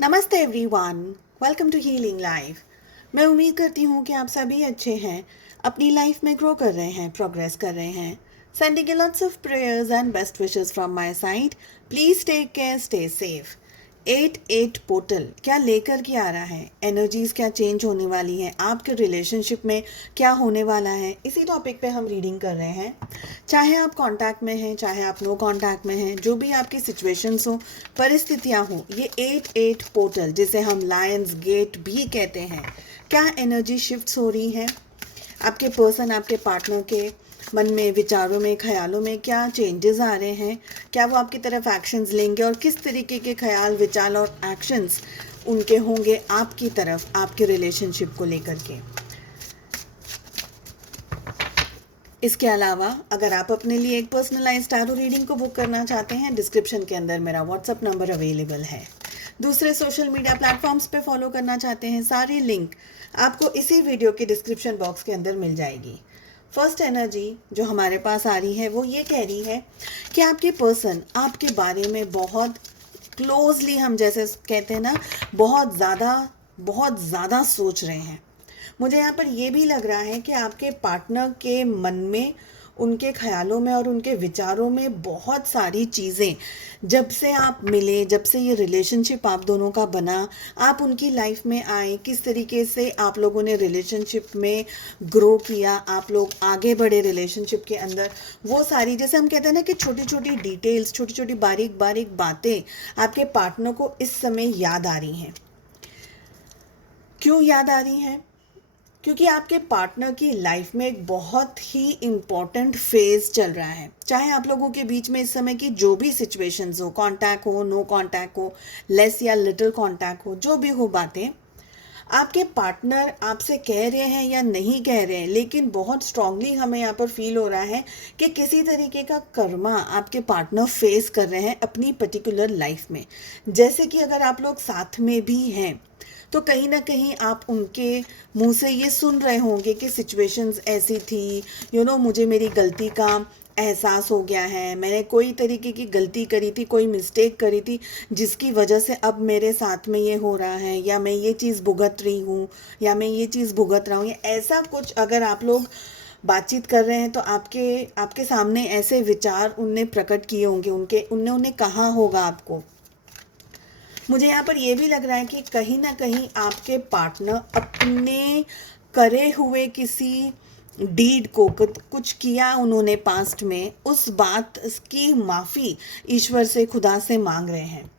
नमस्ते everyone, welcome to healing life. मैं उम्मीद करती हूँ कि आप सभी अच्छे हैं, अपनी लाइफ में ग्रो कर रहे हैं, प्रोग्रेस कर रहे हैं। Sending you lots of prayers and best wishes from my side. Please take care, stay safe. 8-8 portal क्या लेकर के आ रहा है, एनर्जीज क्या चेंज होने वाली हैं, आपके रिलेशनशिप में क्या होने वाला है, इसी टॉपिक पे हम रीडिंग कर रहे हैं। चाहे आप कांटेक्ट में हैं, चाहे आप नो कांटेक्ट में हैं, जो भी आपकी सिचुएशंस हो, परिस्थितियां हो, ये 8-8 पोर्टल जिसे हम लायंस गेट भी कहते हैं, क्या एनर्जी शिफ्ट्स हो रही है आपके पर्सन, आपके पार्टनर के मन में, विचारों में, ख्यालों में क्या चेंजेस आ रहे हैं, क्या वो आपकी तरफ एक्शंस लेंगे और किस तरीके के ख्याल, विचार और एक्शंस उनके होंगे आपकी तरफ, आपके रिलेशनशिप को लेकर के। इसके अलावा अगर आप अपने लिए एक पर्सनलाइज्ड टैरो रीडिंग को बुक करना चाहते हैं, डिस्क्रिप्शन के अंदर मेरा व्हाट्सअप नंबर अवेलेबल है। दूसरे सोशल मीडिया प्लेटफॉर्म्स पे फॉलो करना चाहते हैं, सारी लिंक आपको इसी वीडियो के डिस्क्रिप्शन बॉक्स के अंदर मिल जाएगी। फर्स्ट एनर्जी जो हमारे पास आ रही है वो ये कह रही है कि आपके पर्सन आपके बारे में बहुत क्लोजली, हम जैसे कहते हैं ना, बहुत ज़्यादा सोच रहे हैं। मुझे यहाँ पर ये भी लग रहा है कि आपके पार्टनर के मन में, उनके ख्यालों में और उनके विचारों में बहुत सारी चीज़ें, जब से आप मिले, जब से ये रिलेशनशिप आप दोनों का बना, आप उनकी लाइफ में आए, किस तरीके से आप लोगों ने रिलेशनशिप में ग्रो किया, आप लोग आगे बढ़े रिलेशनशिप के अंदर, वो सारी, जैसे हम कहते हैं ना कि छोटी छोटी डिटेल्स, छोटी छोटी बारीक बारीक बातें आपके पार्टनर को इस समय याद आ रही हैं। क्यों याद आ रही हैं? क्योंकि आपके पार्टनर की लाइफ में एक बहुत ही इम्पॉर्टेंट फेज चल रहा है। चाहे आप लोगों के बीच में इस समय की जो भी सिचुएशंस हो, कांटेक्ट हो, नो कांटेक्ट हो, लेस या लिटिल कांटेक्ट हो, जो भी हो बातें, आपके पार्टनर आपसे कह रहे हैं या नहीं कह रहे हैं, लेकिन बहुत स्ट्रांगली हमें यहाँ पर फील हो रहा है कि किसी तरीके का कर्मा आपके पार्टनर फेस कर रहे हैं अपनी पर्टिकुलर लाइफ में। जैसे कि अगर आप लोग साथ में भी हैं तो कहीं ना कहीं आप उनके मुंह से ये सुन रहे होंगे कि सिचुएशंस ऐसी थी, मुझे मेरी गलती का एहसास हो गया है, मैंने कोई तरीके की गलती करी थी, कोई मिस्टेक करी थी, जिसकी वजह से अब मेरे साथ में ये हो रहा है, या मैं ये चीज़ भुगत रही हूँ, या मैं ये चीज़ भुगत रहा हूँ, या ऐसा कुछ अगर आप लोग बातचीत कर रहे हैं तो आपके आपके सामने ऐसे विचार उनने प्रकट किए होंगे, उनने उन्हें कहा होगा आपको। मुझे यहाँ पर ये भी लग रहा है कि कहीं ना कहीं आपके पार्टनर अपने करे हुए किसी डीड को, कुछ किया उन्होंने पास्ट में, उस बात की माफ़ी ईश्वर से, खुदा से मांग रहे हैं।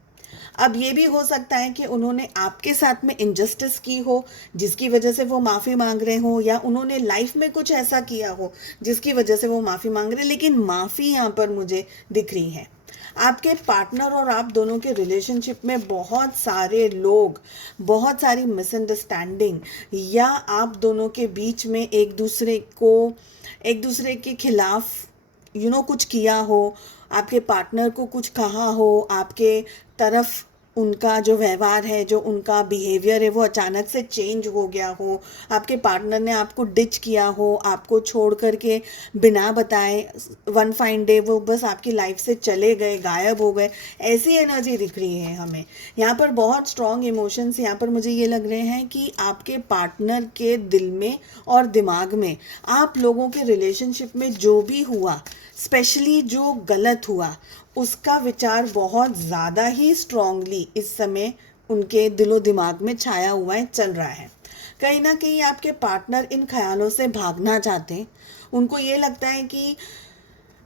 अब ये भी हो सकता है कि उन्होंने आपके साथ में इनजस्टिस की हो, जिसकी वजह से वो माफ़ी मांग रहे हो, या उन्होंने लाइफ में कुछ ऐसा किया हो जिसकी वजह से वो माफ़ी मांग रहे हैं, लेकिन माफ़ी यहाँ पर मुझे दिख रही है। आपके पार्टनर और आप दोनों के रिलेशनशिप में बहुत सारे लोग, बहुत सारी मिसअंडरस्टैंडिंग, या आप दोनों के बीच में एक दूसरे के खिलाफ कुछ किया हो, आपके पार्टनर को कुछ कहा हो, आपके तरफ उनका जो व्यवहार है, जो उनका बिहेवियर है, वो अचानक से चेंज हो गया हो, आपके पार्टनर ने आपको डिच किया हो, आपको छोड़ करके बिना बताए वन फाइन डे वो बस आपकी लाइफ से चले गए, गायब हो गए, ऐसी एनर्जी दिख रही है हमें यहाँ पर। बहुत स्ट्रॉन्ग इमोशंस यहाँ पर मुझे ये लग रहे हैं कि आपके पार्टनर के दिल में और दिमाग में आप लोगों के रिलेशनशिप में जो भी हुआ, स्पेशली जो गलत हुआ, उसका विचार बहुत ज़्यादा ही स्ट्रांगली इस समय उनके दिलो दिमाग में छाया हुआ है, चल रहा है। कहीं ना कहीं आपके पार्टनर इन ख्यालों से भागना चाहते हैं। उनको ये लगता है कि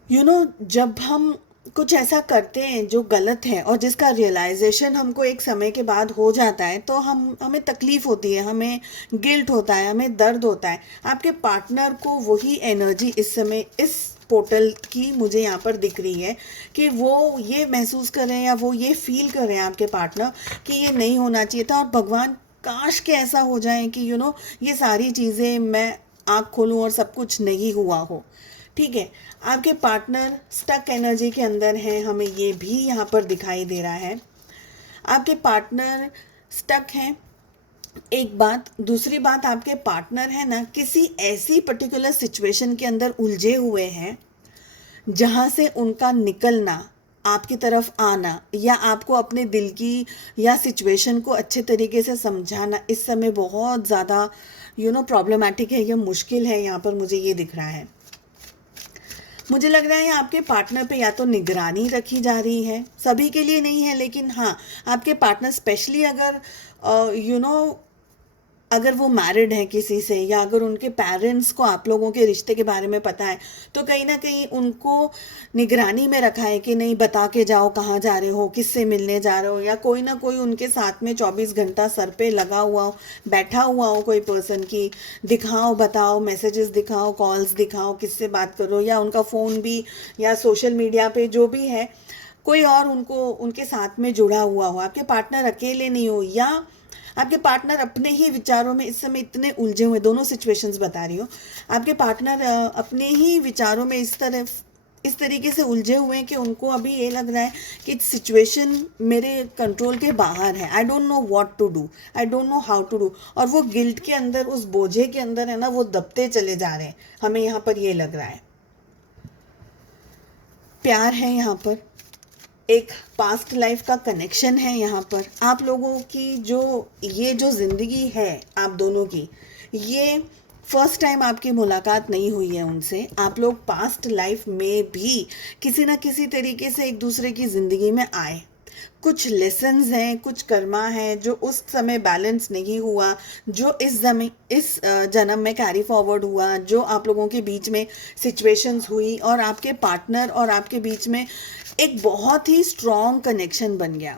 जब हम कुछ ऐसा करते हैं जो गलत है और जिसका रियलाइजेशन हमको एक समय के बाद हो जाता है, तो हमें तकलीफ़ होती है, हमें गिल्ट होता है, हमें दर्द होता है। आपके पार्टनर को वही एनर्जी इस समय इस पोर्टल की मुझे यहाँ पर दिख रही है कि वो ये महसूस कर रहे हैं, या वो ये फील कर रहे हैं आपके पार्टनर कि ये नहीं होना चाहिए था, और भगवान काश के ऐसा हो जाए कि ये सारी चीज़ें मैं आँख खोलूँ और सब कुछ नहीं हुआ हो। ठीक है, आपके पार्टनर स्टक एनर्जी के अंदर हैं, हमें ये भी यहाँ पर दिखाई दे रहा है। आपके पार्टनर स्टक हैं, एक बात। दूसरी बात, आपके पार्टनर है ना, किसी ऐसी पर्टिकुलर सिचुएशन के अंदर उलझे हुए हैं जहाँ से उनका निकलना आपकी तरफ आना या आपको अपने दिल की या सिचुएशन को अच्छे तरीके से समझाना इस समय बहुत ज़्यादा प्रॉब्लमेटिक है, या मुश्किल है। यहाँ पर मुझे ये दिख रहा है, मुझे लग रहा है आपके पार्टनर पे या तो निगरानी रखी जा रही है, सभी के लिए नहीं है लेकिन हाँ, आपके पार्टनर स्पेशली अगर यू नो अगर वो मैरिड है किसी से, या अगर उनके पेरेंट्स को आप लोगों के रिश्ते के बारे में पता है, तो कहीं ना कहीं उनको निगरानी में रखा है कि नहीं, बता के जाओ कहाँ जा रहे हो, किससे मिलने जा रहे हो, या कोई ना कोई उनके साथ में 24 घंटा सर पे लगा हुआ हो, बैठा हुआ हो कोई पर्सन की, दिखाओ बताओ, मैसेजेस दिखाओ, कॉल्स दिखाओ, किससे बात करो, या उनका फ़ोन भी या सोशल मीडिया पे जो भी है कोई और उनको उनके साथ में जुड़ा हुआ हो। आपके पार्टनर अकेले नहीं हो, या आपके पार्टनर अपने ही विचारों में इस समय इतने उलझे हुए, दोनों सिचुएशंस बता रही हूँ, आपके पार्टनर अपने ही विचारों में इस तरीके से उलझे हुए हैं कि उनको अभी ये लग रहा है कि सिचुएशन मेरे कंट्रोल के बाहर है, I don't know what to do, I don't know how to do, और वो गिल्ट के अंदर, उस बोझे के अंदर है ना, वो दबते चले जा रहे हैं, हमें यहाँ पर ये लग रहा है। प्यार है यहाँ पर, एक पास्ट लाइफ का कनेक्शन है यहाँ पर। आप लोगों की जो ज़िंदगी है आप दोनों की, ये फर्स्ट टाइम आपकी मुलाकात नहीं हुई है उनसे। आप लोग पास्ट लाइफ में भी किसी ना किसी तरीके से एक दूसरे की ज़िंदगी में आए, कुछ लेसन्स हैं, कुछ कर्मा है जो उस समय बैलेंस नहीं हुआ, जो इस जन्म में कैरी फॉरवर्ड हुआ, जो आप लोगों के बीच में सिचुएशंस हुई और आपके पार्टनर और आपके बीच में एक बहुत ही स्ट्रॉन्ग कनेक्शन बन गया।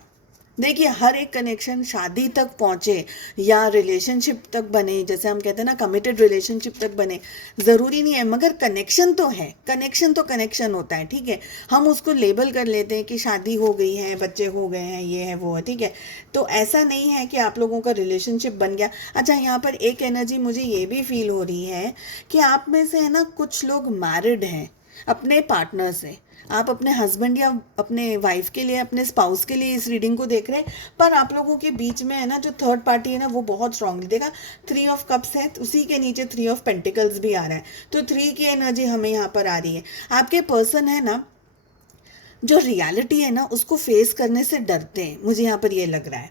देखिए, हर एक कनेक्शन शादी तक पहुँचे या रिलेशनशिप तक बने, जैसे हम कहते हैं ना, कमिटेड रिलेशनशिप तक बने, ज़रूरी नहीं है, मगर कनेक्शन तो है, कनेक्शन तो कनेक्शन होता है, ठीक है। हम उसको लेबल कर लेते हैं कि शादी हो गई है, बच्चे हो गए हैं, ये है वो है, ठीक है। तो ऐसा नहीं है कि आप लोगों का रिलेशनशिप बन गया। अच्छा, यहाँ पर एक एनर्जी मुझे ये भी फील हो रही है कि आप में से है ना कुछ लोग मैरिड हैं अपने पार्टनर से, आप अपने हस्बैंड या अपने वाइफ के लिए, अपने स्पाउस के लिए इस रीडिंग को देख रहे हैं, पर आप लोगों के बीच में है ना जो थर्ड पार्टी है ना, वो बहुत स्ट्रांगली देखा। 3 ऑफ कप्स है, उसी के नीचे 3 ऑफ पेंटिकल्स भी आ रहा है, तो 3 की एनर्जी हमें यहाँ पर आ रही है। आपके पर्सन है ना, जो रियलिटी है ना उसको फेस करने से डरते हैं, मुझे यहाँ पर ये लग रहा है।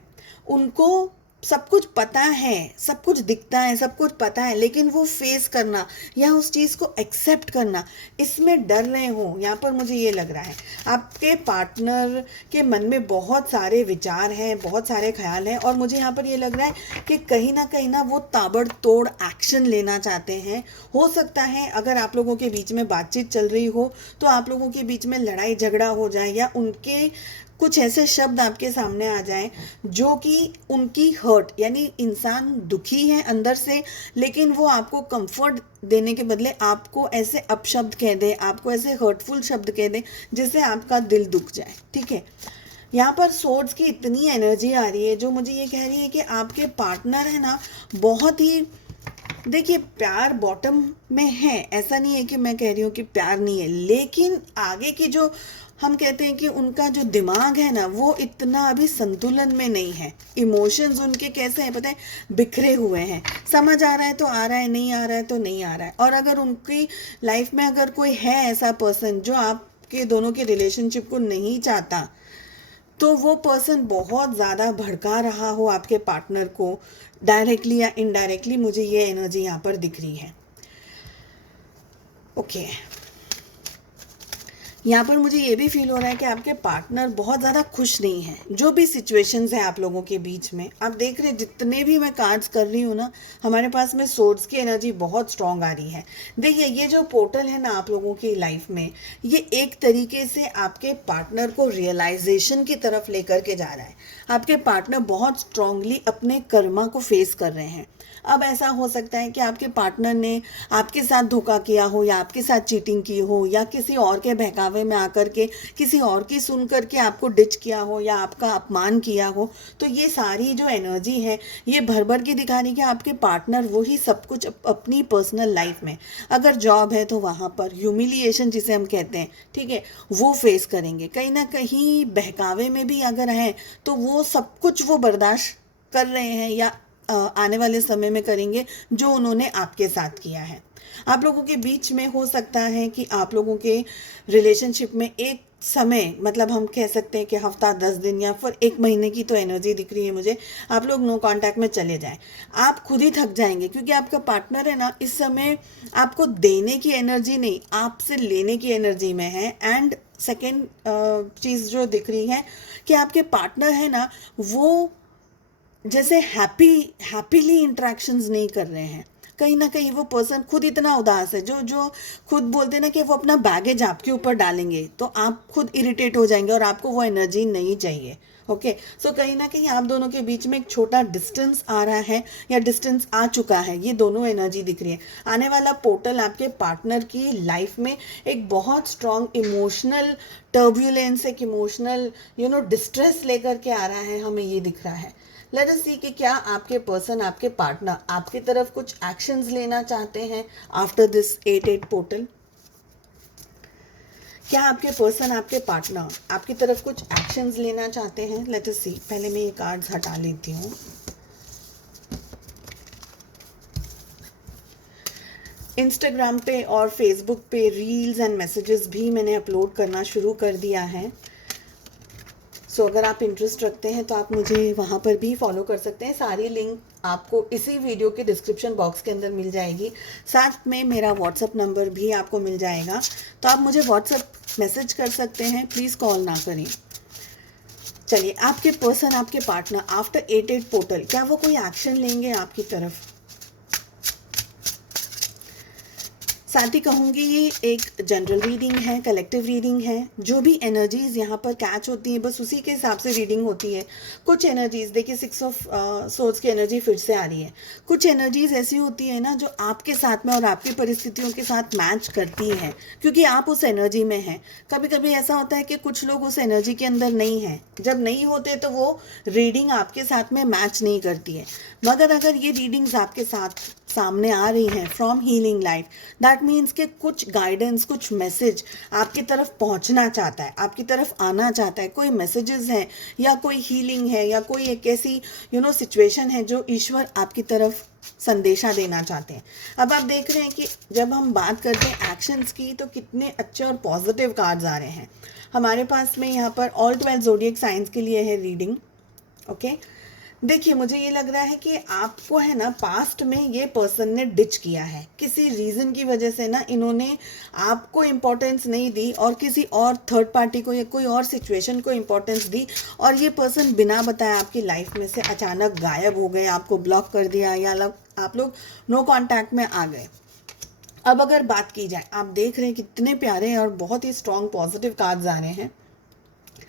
उनको सब कुछ पता है, सब कुछ दिखता है, सब कुछ पता है, लेकिन वो फेस करना या उस चीज़ को एक्सेप्ट करना, इसमें डर रहे हो, यहाँ पर मुझे ये लग रहा है। आपके पार्टनर के मन में बहुत सारे विचार हैं, बहुत सारे ख्याल हैं, और मुझे यहाँ पर ये लग रहा है कि कहीं ना वो ताबड़तोड़ एक्शन लेना चाहते हैं। हो सकता है अगर आप लोगों के बीच में बातचीत चल रही हो तो आप लोगों के बीच में लड़ाई झगड़ा हो जाए, या उनके कुछ ऐसे शब्द आपके सामने आ जाएं जो कि उनकी हर्ट, यानी इंसान दुखी है अंदर से, लेकिन वो आपको कंफर्ट देने के बदले आपको ऐसे अपशब्द कह दे, आपको ऐसे हर्टफुल शब्द कह दे जिससे आपका दिल दुख जाए, ठीक है। यहाँ पर सोर्ड्स की इतनी एनर्जी आ रही है जो मुझे ये कह रही है कि आपके पार्टनर है ना, बहुत ही, देखिए, प्यार बॉटम में है, ऐसा नहीं है कि मैं कह रही हूँ कि प्यार नहीं है, लेकिन आगे की जो हम कहते हैं कि उनका जो दिमाग है ना, वो इतना अभी संतुलन में नहीं है। इमोशंस उनके कैसे हैं पता है, बिखरे हुए हैं। समझ आ रहा है तो आ रहा है, नहीं आ रहा है तो नहीं आ रहा है। और अगर उनकी लाइफ में अगर कोई है ऐसा पर्सन जो आपके दोनों के रिलेशनशिप को नहीं चाहता, तो वो पर्सन बहुत ज़्यादा भड़का रहा हो आपके पार्टनर को, डायरेक्टली या इनडायरेक्टली, मुझे ये एनर्जी यहाँ पर दिख रही है। ओके, यहाँ पर मुझे ये भी फील हो रहा है कि आपके पार्टनर बहुत ज़्यादा खुश नहीं है। जो भी सिचुएशंस हैं आप लोगों के बीच में, आप देख रहे हैं जितने भी मैं कार्ड्स कर रही हूँ ना, हमारे पास में सोर्ड्स की एनर्जी बहुत स्ट्रांग आ रही है। देखिए, ये जो पोर्टल है ना आप लोगों की लाइफ में, ये एक तरीके से आपके पार्टनर को रियलाइजेशन की तरफ लेकर के जा रहा है। आपके पार्टनर बहुत स्ट्रांगली अपने कर्मा को फेस कर रहे हैं। अब ऐसा हो सकता है कि आपके पार्टनर ने आपके साथ धोखा किया हो, या आपके साथ चीटिंग की हो, या किसी और के बहकावे में आकर के किसी और की सुन करके आपको डिच किया हो, या आपका अपमान किया हो। तो ये सारी जो एनर्जी है ये भर भर के दिखा रही है कि आपके पार्टनर वही सब कुछ अपनी पर्सनल लाइफ में, अगर जॉब है तो वहाँ पर ह्यूमिलिएशन जिसे हम कहते हैं, ठीक है, वो फेस करेंगे। कहीं ना कहीं बहकावे में भी अगर हैं तो वो सब कुछ वो बर्दाश्त कर रहे हैं, या आने वाले समय में करेंगे जो उन्होंने आपके साथ किया है। आप लोगों के बीच में हो सकता है कि आप लोगों के रिलेशनशिप में एक समय, मतलब हम कह सकते हैं कि हफ्ता 10 दिन या फिर 1 महीने की तो एनर्जी दिख रही है मुझे, आप लोग नो कांटेक्ट में चले जाएं। आप खुद ही थक जाएंगे, क्योंकि आपका पार्टनर है ना इस समय आपको देने की एनर्जी नहीं, आपसे लेने की एनर्जी में है। एंड सेकेंड चीज़ जो दिख रही है कि आपके पार्टनर है ना, वो जैसे हैप्पीली इंटरेक्शंस नहीं कर रहे हैं। कहीं ना कहीं वो पर्सन खुद इतना उदास है, जो जो खुद बोलते हैं ना कि वो अपना बैगेज आपके ऊपर डालेंगे, तो आप खुद इरिटेट हो जाएंगे और आपको वो एनर्जी नहीं चाहिए। ओके, सो कहीं ना कहीं आप दोनों के बीच में एक छोटा डिस्टेंस आ रहा है या डिस्टेंस आ चुका है, ये दोनों एनर्जी दिख रही है। आने वाला पोर्टल आपके पार्टनर की लाइफ में एक बहुत स्ट्रॉन्ग इमोशनल टर्ब्यूलेंस, एक इमोशनल डिस्ट्रेस लेकर के आ रहा है, हमें ये दिख रहा है। लेट अस सी कि क्या आपके पर्सन, आपके पार्टनर आपकी तरफ कुछ एक्शंस लेना चाहते हैं आफ्टर दिस 8-8 पोर्टल। क्या आपके पर्सन, आपके पार्टनर आपकी तरफ कुछ एक्शंस लेना चाहते हैं? लेट अस सी। पहले मैं ये कार्ड्स हटा लेती हूँ। इंस्टाग्राम पे और फेसबुक पे रील्स एंड मैसेजेस भी मैंने अपलोड करना शुरू कर दिया है। सो अगर आप इंटरेस्ट रखते हैं तो आप मुझे वहाँ पर भी फॉलो कर सकते हैं। सारी लिंक आपको इसी वीडियो के डिस्क्रिप्शन बॉक्स के अंदर मिल जाएगी। साथ में मेरा व्हाट्सअप नंबर भी आपको मिल जाएगा, तो आप मुझे व्हाट्सअप मैसेज कर सकते हैं, प्लीज़ कॉल ना करें। चलिए, आपके पर्सन, आपके पार्टनर आफ्टर 8-8 पोर्टल, क्या वो कोई एक्शन लेंगे आपकी तरफ? साथ ही कहूँगी ये एक जनरल रीडिंग है, कलेक्टिव रीडिंग है। जो भी एनर्जीज़ यहाँ पर कैच होती हैं बस उसी के हिसाब से रीडिंग होती है। कुछ एनर्जीज़, देखिए 6 ऑफ सोर्ड्स की एनर्जी फिर से आ रही है। कुछ एनर्जीज़ ऐसी होती है ना जो आपके साथ में और आपकी परिस्थितियों के साथ मैच करती हैं, क्योंकि आप उस एनर्जी में हैं। कभी कभी ऐसा होता है कि कुछ लोग उस एनर्जी के अंदर नहीं हैं, जब नहीं होते तो वो रीडिंग आपके साथ में मैच नहीं करती है। मगर अगर ये रीडिंग्स आपके साथ सामने आ रही हैं from healing life, that means कि कुछ गाइडेंस, कुछ मैसेज आपकी तरफ पहुंचना चाहता है, आपकी तरफ आना चाहता है। कोई मैसेजेस हैं या कोई हीलिंग है या कोई एक ऐसी सिचुएशन है जो ईश्वर आपकी तरफ संदेशा देना चाहते हैं। अब आप देख रहे हैं कि जब हम बात करते हैं एक्शंस की तो कितने अच्छे और पॉजिटिव कार्ड्स आ रहे हैं हमारे पास में। यहाँ पर ऑल 12 ज़ोडिएक साइंस के लिए है रीडिंग। ओके, देखिए मुझे ये लग रहा है कि आपको है ना पास्ट में ये पर्सन ने डिच किया है, किसी रीज़न की वजह से ना इन्होंने आपको इम्पोर्टेंस नहीं दी और किसी और थर्ड पार्टी को या कोई और सिचुएशन को इम्पोर्टेंस दी, और ये पर्सन बिना बताए आपकी लाइफ में से अचानक गायब हो गए, आपको ब्लॉक कर दिया या आप लोग नो कांटेक्ट में आ गए। अब अगर बात की जाए, आप देख रहे हैं कितने प्यारे और बहुत ही स्ट्रॉन्ग पॉजिटिव कार्ड्स आ रहे हैं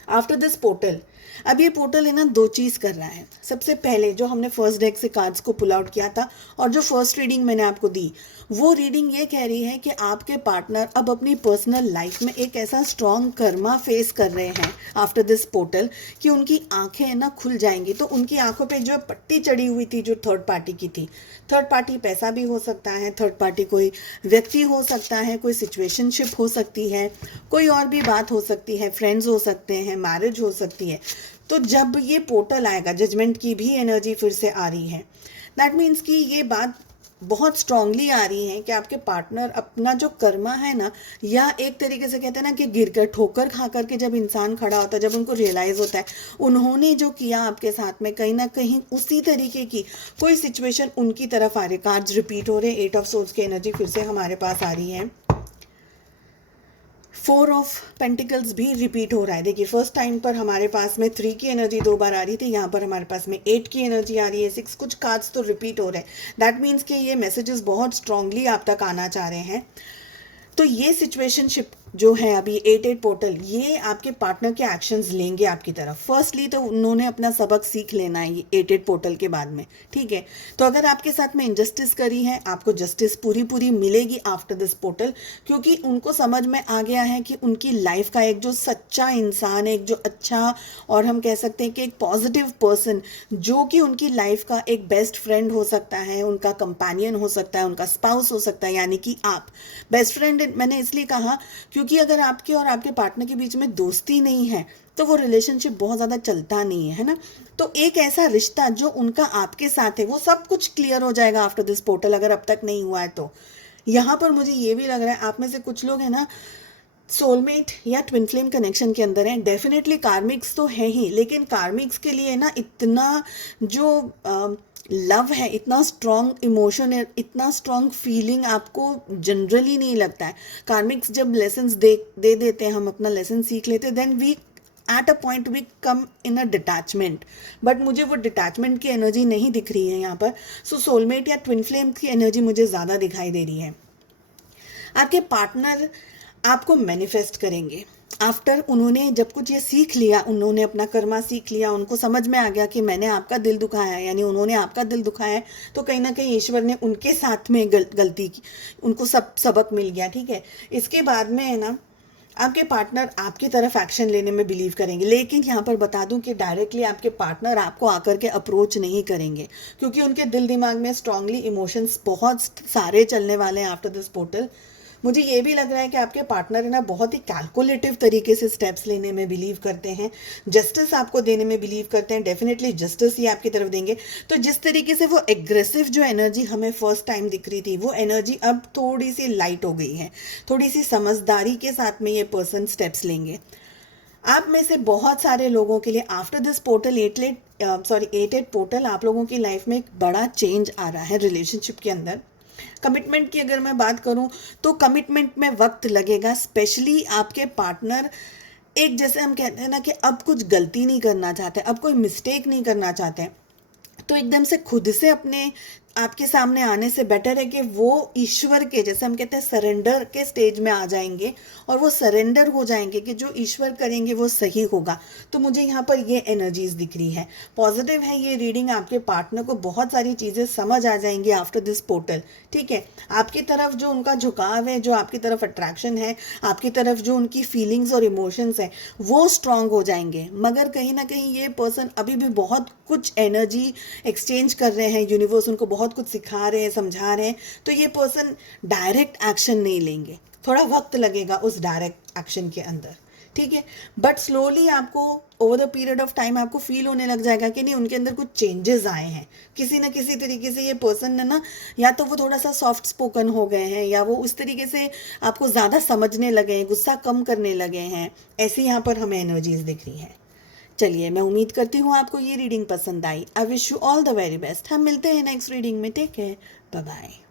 आफ्टर दिस पोर्टल। अब ये पोर्टल है ना दो चीज़ कर रहा है। सबसे पहले जो हमने फर्स्ट डेक से कार्ड्स को पुल आउट किया था और जो फर्स्ट रीडिंग मैंने आपको दी, वो रीडिंग ये कह रही है कि आपके पार्टनर अब अपनी पर्सनल लाइफ में एक ऐसा स्ट्रॉन्ग कर्मा फेस कर रहे हैं आफ्टर दिस पोर्टल कि उनकी आंखें ना खुल जाएंगी। तो उनकी आंखों पे जो पट्टी चढ़ी हुई थी जो थर्ड पार्टी की थी, थर्ड पार्टी पैसा भी हो सकता है, थर्ड पार्टी कोई व्यक्ति हो सकता है, कोई सिचुएशनशिप हो सकती है, कोई और भी बात हो सकती है, फ्रेंड्स हो सकते हैं, मैरिज हो सकती है। तो जब ये पोर्टल आएगा, जजमेंट की भी एनर्जी फिर से आ रही है। दैट मीन्स कि ये बात बहुत स्ट्रांगली आ रही है कि आपके पार्टनर अपना जो कर्मा है ना, या एक तरीके से कहते हैं ना कि गिर कर ठोकर खा करके जब इंसान खड़ा होता है, जब उनको रियलाइज़ होता है उन्होंने जो किया आपके साथ में, कहीं ना कहीं उसी तरीके की कोई सिचुएशन उनकी तरफ आ रही। कार्ड्स रिपीट हो रहे हैं, 8 ऑफ सोर्ड्स की एनर्जी फिर से हमारे पास आ रही है, 4 ऑफ पेंटिकल्स भी रिपीट हो रहा है। देखिए फर्स्ट टाइम पर हमारे पास में 3 की एनर्जी 2 बार आ रही थी, यहाँ पर हमारे पास में 8 की एनर्जी आ रही है, 6, कुछ कार्ड्स तो रिपीट हो रहे हैं। दैट मीन्स कि ये मैसेजेस बहुत स्ट्रांगली आप तक आना चाह रहे हैं। तो ये सिचुएशनशिप जो है अभी 8-8 पोर्टल, ये आपके पार्टनर के एक्शंस लेंगे आपकी तरफ। फर्स्टली तो उन्होंने अपना सबक सीख लेना है ये 8-8 पोर्टल के बाद में, ठीक है। तो अगर आपके साथ में इनजस्टिस करी है, आपको जस्टिस पूरी पूरी मिलेगी आफ्टर दिस पोर्टल, क्योंकि उनको समझ में आ गया है कि उनकी लाइफ का एक जो सच्चा इंसान है, एक जो अच्छा और हम कह सकते हैं कि एक पॉजिटिव पर्सन, जो कि उनकी लाइफ का एक बेस्ट फ्रेंड हो सकता है, उनका कंपेनियन हो सकता है, उनका स्पाउस हो सकता है, यानी कि आप। बेस्ट फ्रेंड मैंने इसलिए कहा क्योंकि अगर आपके और आपके पार्टनर के बीच में दोस्ती नहीं है तो वो रिलेशनशिप बहुत ज़्यादा चलता नहीं है ना। तो एक ऐसा रिश्ता जो उनका आपके साथ है, वो सब कुछ क्लियर हो जाएगा आफ्टर दिस पोर्टल, अगर अब तक नहीं हुआ है तो। यहाँ पर मुझे ये भी लग रहा है आप में से कुछ लोग हैं ना सोलमेट या ट्विन फ्लेम कनेक्शन के अंदर है, डेफिनेटली कार्मिक्स तो है ही, लेकिन कार्मिक्स के लिए ना इतना जो लव है, इतना स्ट्रॉन्ग इमोशन है, इतना स्ट्रॉन्ग फीलिंग आपको जनरली नहीं लगता है। कार्मिक्स जब लेसन्स दे देते हैं, हम अपना लेसन सीख लेते हैं, then we at a point we come in a detachment, but मुझे वो डिटैचमेंट की एनर्जी नहीं दिख रही है यहाँ पर। सो सोलमेट या ट्विन फ्लेम की एनर्जी मुझे ज़्यादा दिखाई दे रही है। आपके पार्टनर आपको मैनिफेस्ट करेंगे आफ्टर उन्होंने जब कुछ ये सीख लिया, उन्होंने अपना कर्मा सीख लिया, उनको समझ में आ गया कि मैंने आपका दिल दुखाया है, यानी उन्होंने आपका दिल दुखाया है, तो कहीं ना कहीं ईश्वर ने उनके साथ में गलती की, उनको सबक मिल गया, ठीक है। इसके बाद में है ना, आपके पार्टनर आपकी तरफ एक्शन लेने में बिलीव करेंगे, लेकिन यहाँ पर बता दूं कि डायरेक्टली आपके पार्टनर आपको आकर के अप्रोच नहीं करेंगे, क्योंकि उनके दिल दिमाग में स्ट्रांगली इमोशंस बहुत सारे चलने वाले हैं आफ्टर दिस पोर्टल। मुझे ये भी लग रहा है कि आपके पार्टनर है ना बहुत ही कैलकुलेटिव तरीके से स्टेप्स लेने में बिलीव करते हैं, जस्टिस आपको देने में बिलीव करते हैं, डेफिनेटली जस्टिस ही आपकी तरफ देंगे। तो जिस तरीके से वो एग्रेसिव जो एनर्जी हमें फर्स्ट टाइम दिख रही थी, वो एनर्जी अब थोड़ी सी लाइट हो गई है, थोड़ी सी समझदारी के साथ में ये पर्सन स्टेप्स लेंगे। आप में से बहुत सारे लोगों के लिए आफ्टर दिस पोर्टल 8 पोर्टल आप लोगों की लाइफ में एक बड़ा चेंज आ रहा है रिलेशनशिप के अंदर। कमिटमेंट की अगर मैं बात करूं तो कमिटमेंट में वक्त लगेगा, स्पेशली आपके पार्टनर एक, जैसे हम कहते हैं ना कि अब कुछ गलती नहीं करना चाहते, अब कोई मिस्टेक नहीं करना चाहते, तो एकदम से खुद से अपने आपके सामने आने से बेटर है कि वो ईश्वर के, जैसे हम कहते हैं, सरेंडर के स्टेज में आ जाएंगे और वो सरेंडर हो जाएंगे कि जो ईश्वर करेंगे वो सही होगा। तो मुझे यहाँ पर ये एनर्जीज दिख रही है, पॉजिटिव है ये रीडिंग। आपके पार्टनर को बहुत सारी चीज़ें समझ आ जाएंगी आफ्टर दिस पोर्टल, ठीक है। आपकी तरफ जो उनका झुकाव है, जो आपकी तरफ अट्रैक्शन है, आपकी तरफ जो उनकी फीलिंग्स और इमोशंस हैं, वो स्ट्रांग हो जाएंगे। मगर कहीं ना कहीं ये पर्सन अभी भी बहुत कुछ एनर्जी एक्सचेंज कर रहे हैं, यूनिवर्स उनको बहुत कुछ सिखा रहे हैं, समझा रहे हैं, तो ये पर्सन डायरेक्ट एक्शन नहीं लेंगे, थोड़ा वक्त लगेगा उस डायरेक्ट एक्शन के अंदर, ठीक है। बट स्लोली आपको over the period of time आपको फील होने लग जाएगा कि नहीं, उनके अंदर कुछ चेंजेस आए हैं किसी ना किसी तरीके से। ये पर्सन है ना, या तो वो थोड़ा सा सॉफ्ट स्पोकन हो गए हैं, या वो उस तरीके से आपको ज़्यादा समझने लगे हैं, गुस्सा कम करने लगे हैं, ऐसी यहाँ पर हमें एनर्जीज दिख रही हैं। चलिए, मैं उम्मीद करती हूँ आपको ये रीडिंग पसंद आई। I wish you all the very best. हम मिलते हैं नेक्स्ट रीडिंग में। Take care, bye bye.